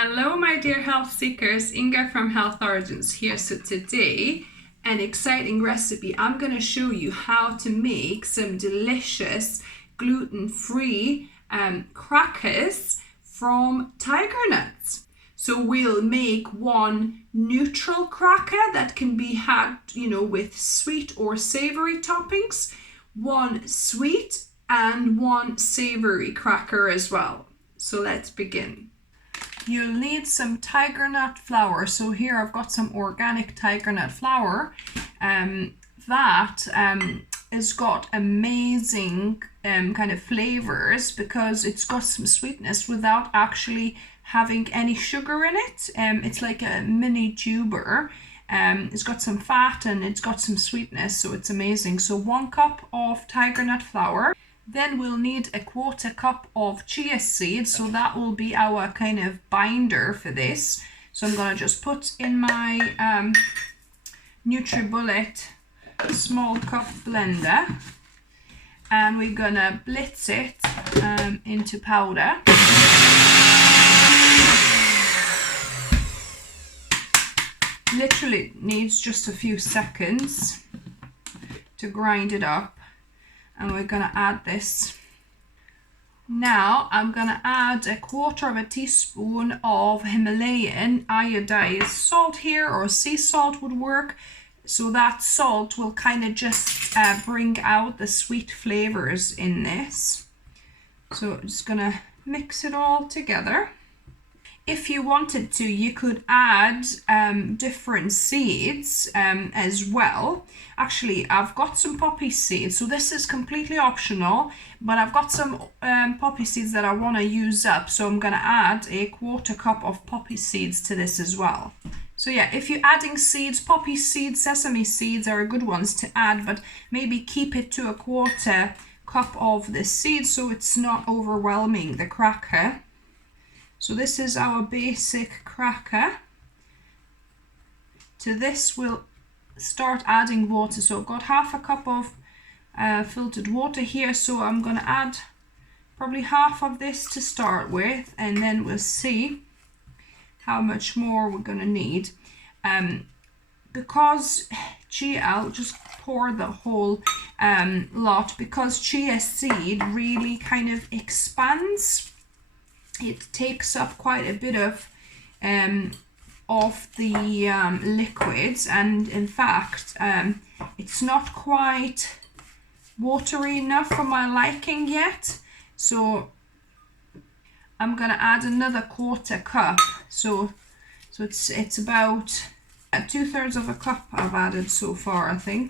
Hello my dear health seekers, Inga from Health Origins here. So today, an exciting recipe. I'm going to show you how to make some delicious gluten-free crackers from tiger nuts. So we'll make one neutral cracker that can be had, with sweet or savory toppings, one sweet and one savory cracker as well. So let's begin. You'll need some tiger nut flour. So here I've got some organic tiger nut flour that has got amazing kind of flavors because it's got some sweetness without actually having any sugar in it. It's like a mini tuber. It's got some fat and it's got some sweetness, so it's amazing. So 1 cup of tiger nut flour. Then we'll need a 1/4 cup of chia seeds, so that will be our kind of binder for this. So I'm going to just put in my NutriBullet small cup blender, and we're going to blitz it into powder. Literally needs just a few seconds to grind it up. And we're going to add this. Now I'm going to add 1/4 teaspoon of Himalayan iodized salt here, or sea salt would work. So that salt will kind of just bring out the sweet flavors in this. So I'm just going to mix it all together. If you wanted to, you could add different seeds as well. Actually, I've got some poppy seeds, so this is completely optional, but I've got some poppy seeds that I want to use up, so I'm going to add 1/4 cup of poppy seeds to this as well. So yeah, if you're adding seeds, poppy seeds, sesame seeds are good ones to add, but maybe keep it to 1/4 cup of the seeds so it's not overwhelming the cracker. So this is our basic cracker. To this we'll start adding water. So I've got 1/2 cup of filtered water here. So I'm going to add probably half of this to start with, and then we'll see how much more we're going to need. Because chia, I'll just pour the whole lot, because chia seed really kind of expands. It takes up quite a bit of the liquids, and in fact it's not quite watery enough for my liking yet, so I'm gonna add another 1/4 cup. So it's about 2/3 of a cup I've added so far, I think.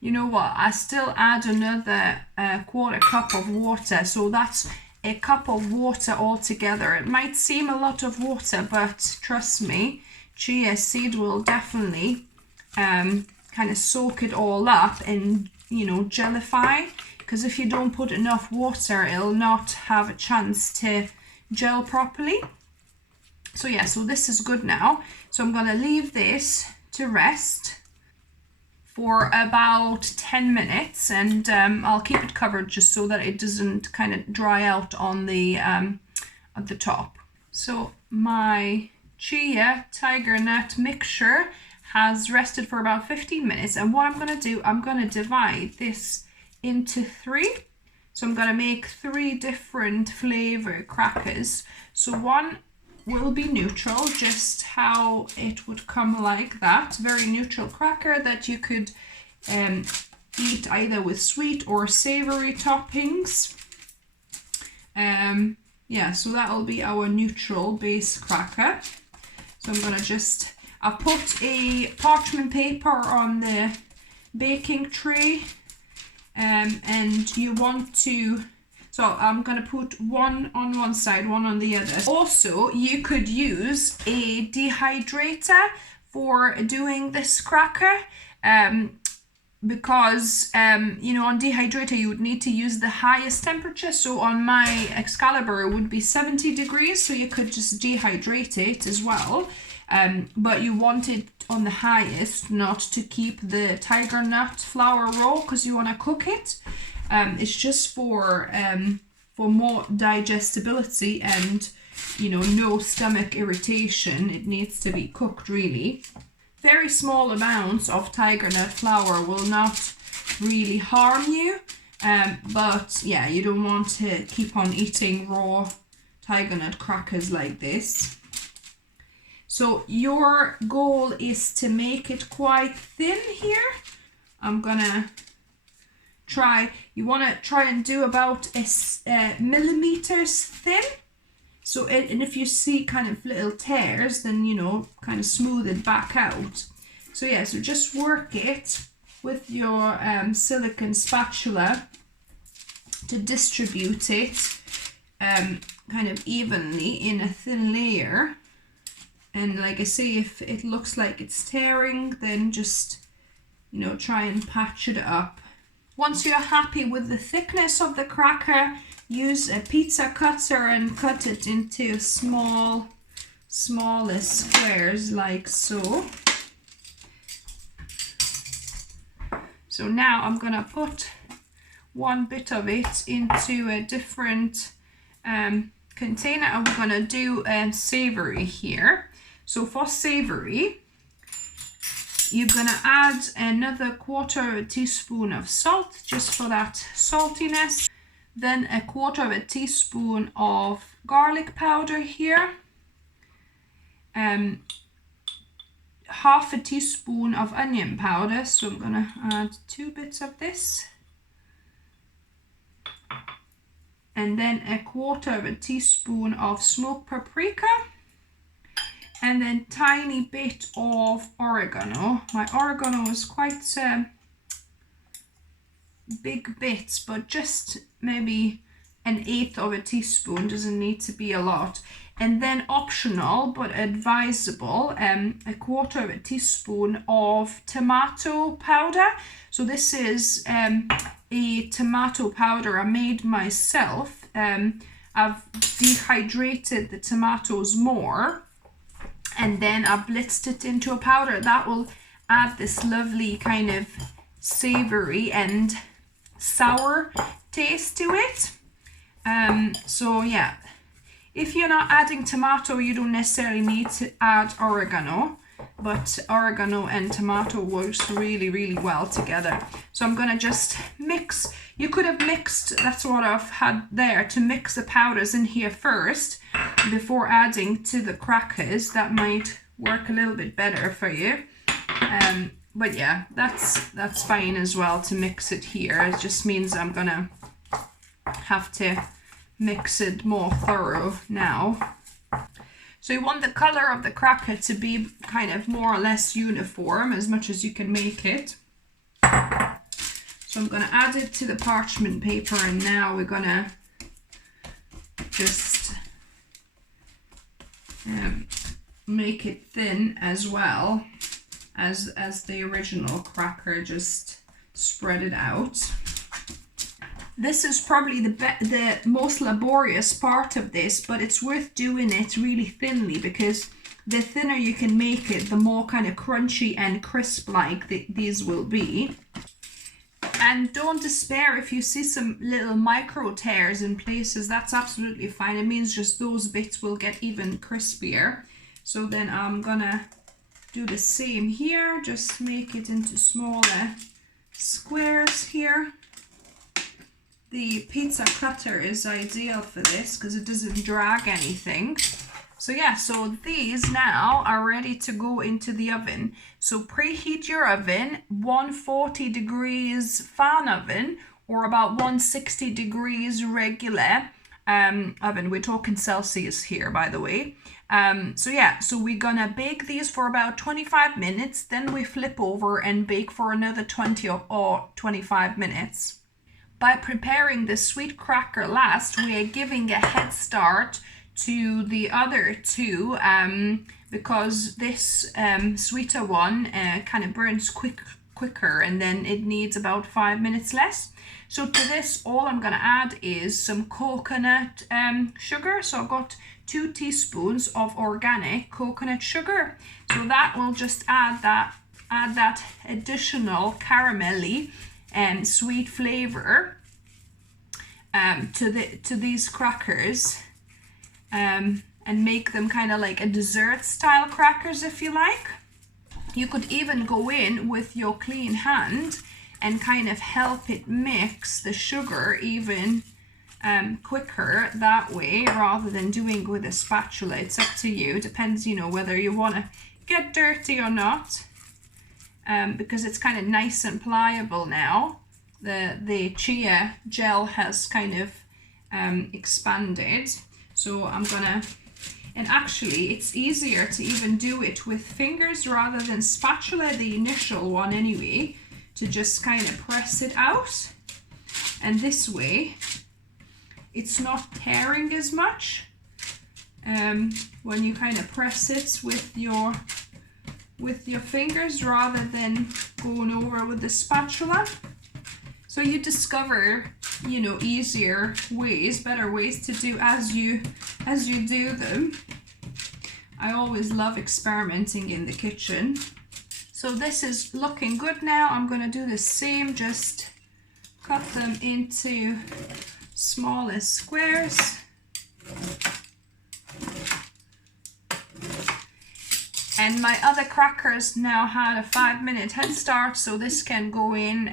You know what, I still add another 1/4 cup of water, so that's a cup of water altogether. It might seem a lot of water, but trust me, chia seed will definitely kind of soak it all up and gellify, because if you don't put enough water, it'll not have a chance to gel properly. So yeah, so this is good now. So I'm going to leave this to rest for about 10 minutes, and I'll keep it covered just so that it doesn't kind of dry out on the at the top. So my chia tiger nut mixture has rested for about 15 minutes, and what I'm going to do, I'm going to divide this into 3. So I'm going to make 3 different flavor crackers. So one will be neutral, just how it would come like that. Very neutral cracker that you could eat either with sweet or savory toppings. Yeah, so that will be our neutral base cracker. So I'm going to I put a parchment paper on the baking tray, and you want to, so I'm going to put one on one side, one on the other. Also, you could use a dehydrator for doing this cracker, because, on dehydrator you would need to use the highest temperature. So on my Excalibur it would be 70 degrees, so you could just dehydrate it as well. But you want it on the highest, not to keep the tiger nut flour raw, because you want to cook it. It's just for more digestibility and you know, no stomach irritation. It needs to be cooked really. Very small amounts of tiger nut flour will not really harm you, but yeah, you don't want to keep on eating raw tiger nut crackers like this. So your goal is to make it quite thin here. I'm gonna try, you want to try and do about millimeters thin. So and if you see kind of little tears, then, you know, kind of smooth it back out. So yeah, so just work it with your silicone spatula to distribute it kind of evenly in a thin layer. And like I say, if it looks like it's tearing, then just, you know, try and patch it up. Once you're happy with the thickness of the cracker, use a pizza cutter and cut it into smaller squares like so. So now I'm gonna put one bit of it into a different container, and we're gonna do savoury here. So for savoury, you're gonna add another 1/4 teaspoon of salt, just for that saltiness. Then a 1/4 teaspoon of garlic powder here. 1/2 teaspoon of onion powder. So I'm gonna add 2 bits of this. And then a 1/4 teaspoon of smoked paprika. And then tiny bit of oregano. My oregano is quite big bits, but just maybe 1/8 teaspoon, doesn't need to be a lot. And then optional but advisable, a 1/4 teaspoon of tomato powder. So this is a tomato powder I made myself. I've dehydrated the tomatoes more, and then I blitzed it into a powder. That will add this lovely kind of savoury and sour taste to it. So yeah, if you're not adding tomato, you don't necessarily need to add oregano, but oregano and tomato works really, really well together. So I'm gonna just mix. You could have mixed, that's what I've had there, to mix the powders in here first before adding to the crackers. That might work a little bit better for you. But yeah, that's fine as well to mix it here. It just means I'm gonna have to mix it more thorough now. So you want the color of the cracker to be kind of more or less uniform as much as you can make it. So I'm gonna add it to the parchment paper, and now we're gonna just make it thin as well as the original cracker, just spread it out. This is probably the most laborious part of this, but it's worth doing it really thinly, because the thinner you can make it, the more kind of crunchy and crisp like these will be. And don't despair if you see some little micro tears in places. That's absolutely fine. It means just those bits will get even crispier. So then I'm gonna do the same here, just make it into smaller squares here. The pizza cutter is ideal for this because it doesn't drag anything. So yeah, so these now are ready to go into the oven. So preheat your oven, 140 degrees fan oven, or about 160 degrees regular oven. We're talking Celcius here, by the way. So yeah, so we're gonna bake these for about 25 minutes, then we flip over and bake for another 20 or 25 minutes. By preparing the sweet cracker last, we are giving a head start to the other two, because this sweeter one kind of burns quicker, and then it needs about 5 minutes less. So to this, all I'm going to add is some coconut sugar. So I've got 2 teaspoons of organic coconut sugar. So that will just add that additional caramelly and sweet flavor to these crackers. and make them kind of like a dessert style crackers if you like. You could even go in with your clean hand and kind of help it mix the sugar even quicker that way, rather than doing it with a spatula. It's up to you. Depends, you know, whether you want to get dirty or not, because it's kind of nice and pliable now. The chia gel has kind of expanded. So I'm gonna, and actually it's easier to even do it with fingers rather than spatula, the initial one anyway, to just kind of press it out. And this way it's not tearing as much when you kind of press it with your fingers rather than going over with the spatula. So you discover, you know, easier ways, better ways to do as you do them. I always love experimenting in the kitchen. So this is looking good now. I'm going to do the same, just cut them into smaller squares. And my other crackers now had a 5-minute head start, so this can go in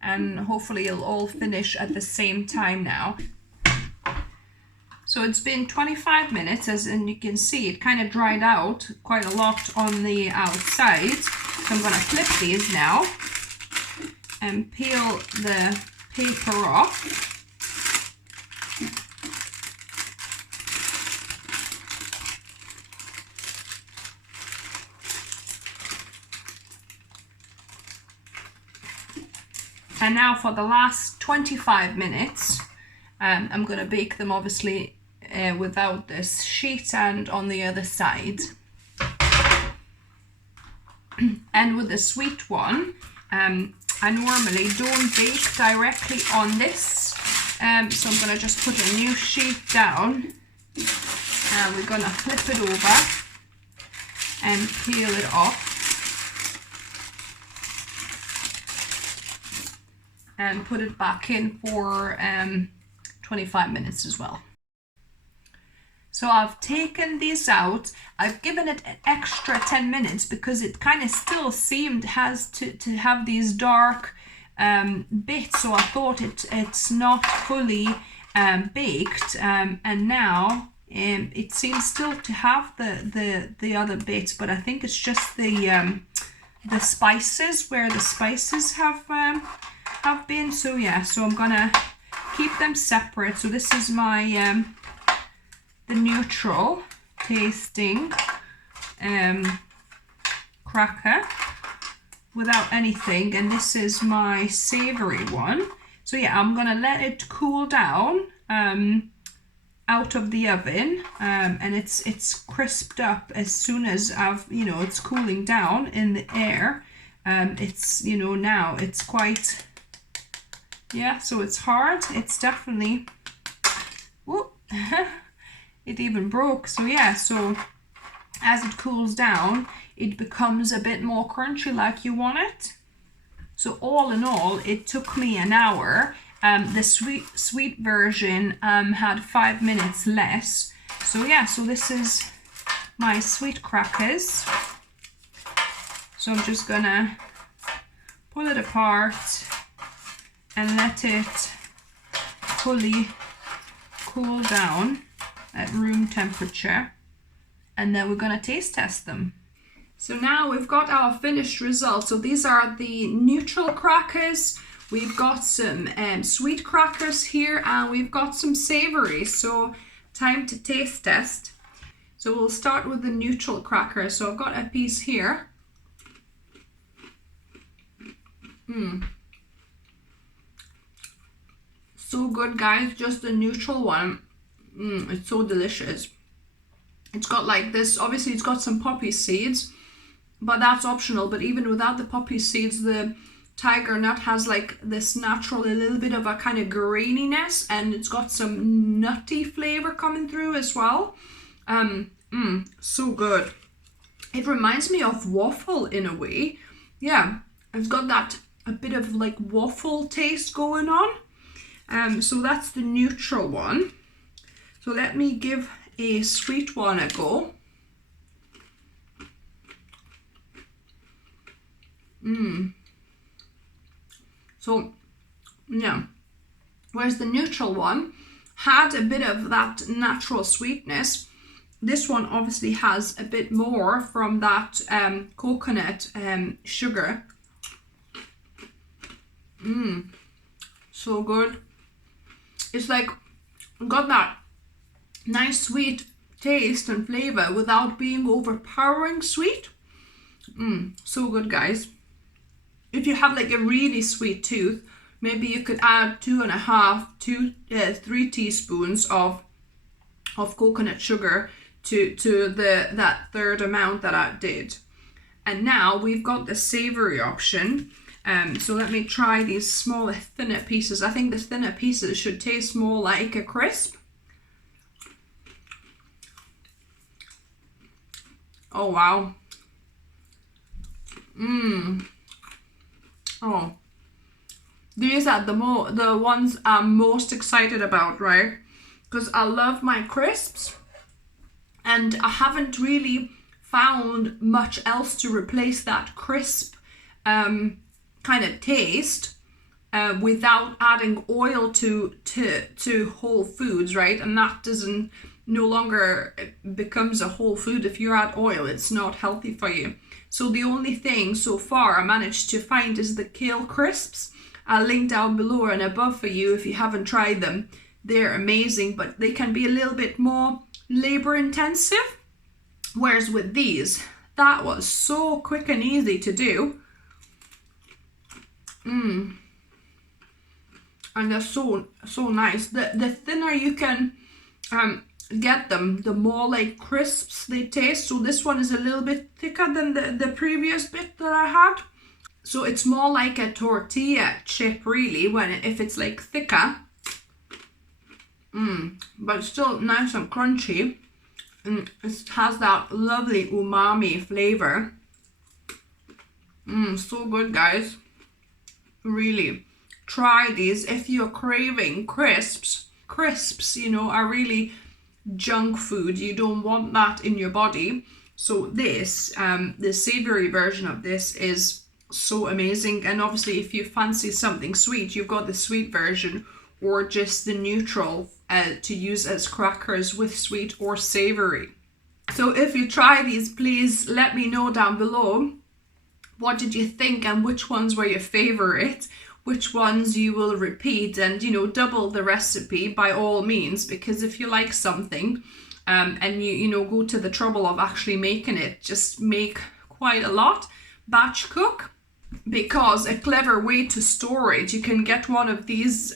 and hopefully it'll all finish at the same time now. So it's been 25 minutes, and you can see it kind of dried out quite a lot on the outside. So I'm going to flip these now and peel the paper off. And now for the last 25 minutes, I'm going to bake them obviously without this sheet and on the other side. And with the sweet one, I normally don't bake directly on this. So I'm going to just put a new sheet down. And we're going to flip it over and peel it off. And put it back in for 25 minutes as well. So I've taken these out. I've given it an extra 10 minutes because it kind of still seemed has to have these dark bits. So I thought it's not fully baked, and now it seems still to have the other bits, but I think it's just the spices, where the spices have been. So yeah, so I'm gonna keep them separate. So this is my the neutral tasting cracker without anything, and this is my savory one. So yeah, I'm gonna let it cool down out of the oven, and it's crisped up as soon as it's cooling down in the air. It's, now it's quite, so it's hard. It's definitely, whoop, it even broke. So yeah, so as it cools down, it becomes a bit more crunchy like you want it. So all in all, it took me an hour. The sweet version had 5 minutes less. So yeah, so this is my sweet crackers. So I'm just gonna pull it apart and let it fully cool down at room temperature, and then we're gonna taste test them. So now we've got our finished results. So these are the neutral crackers. We've got some sweet crackers here, and we've got some savory. So time to taste test. So we'll start with the neutral cracker. So I've got a piece here. So good, guys. Just the neutral one. It's so delicious. It's got like this, obviously it's got some poppy seeds, but that's optional. But even without the poppy seeds, the tiger nut has like this natural, a little bit of a kind of graininess, and it's got some nutty flavor coming through as well. So good. It reminds me of waffle in a way. Yeah, it's got that a bit of like waffle taste going on. So that's the neutral one. So let me give a sweet one a go. So, yeah. Whereas the neutral one had a bit of that natural sweetness, this one obviously has a bit more from that coconut sugar. So good. It's like got that nice sweet taste and flavor without being overpowering sweet. So good, guys. If you have like a really sweet tooth, maybe you could add 3 teaspoons of coconut sugar to that third amount that I did. And now we've got the savory option. So let me try these smaller, thinner pieces. I think the thinner pieces should taste more like a crisp. Oh wow. Oh, these are the ones I'm most excited about, right? Because I love my crisps, and I haven't really found much else to replace that crisp kind of taste without adding oil to whole foods, right? And that doesn't no longer becomes a whole food. If you add oil, it's not healthy for you. So the only thing so far I managed to find is the kale crisps. I'll link down below and above for you if you haven't tried them. They're amazing, but they can be a little bit more labor intensive. Whereas with these, that was so quick and easy to do. And they're so nice. The thinner you can get them, the more like crisps they taste. So this one is a little bit thicker than the previous bit that I had. So it's more like a tortilla chip really if it's like thicker. But still nice and crunchy. And it has that lovely umami flavor. So good, guys. Really try these if you're craving crisps. Crisps, you know, are really junk food. You don't want that in your body. So this, the savory version of this is so amazing. And obviously if you fancy something sweet, you've got the sweet version or just the neutral to use as crackers with sweet or savory. So if you try these, please let me know down below. What did you think and which ones were your favorite? Which ones you will repeat, and you know, double the recipe by all means, because if you like something and you know go to the trouble of actually making it, just make quite a lot, batch cook, because a clever way to store it, you can get one of these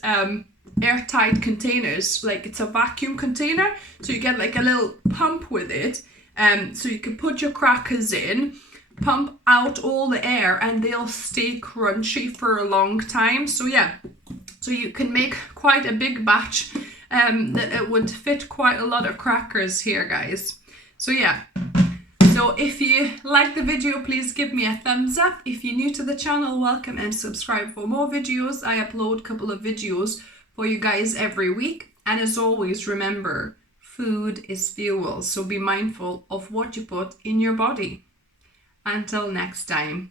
airtight containers, like it's a vacuum container, so you get like a little pump with it, so you can put your crackers in, pump out all the air, and they'll stay crunchy for a long time. So yeah, so you can make quite a big batch. That it would fit quite a lot of crackers here, guys. So yeah, so if you like the video, please give me a thumbs up. If you're new to the channel, welcome and subscribe for more videos. I upload a couple of videos for you guys every week, and as always, remember, food is fuel, so be mindful of what you put in your body. Until next time.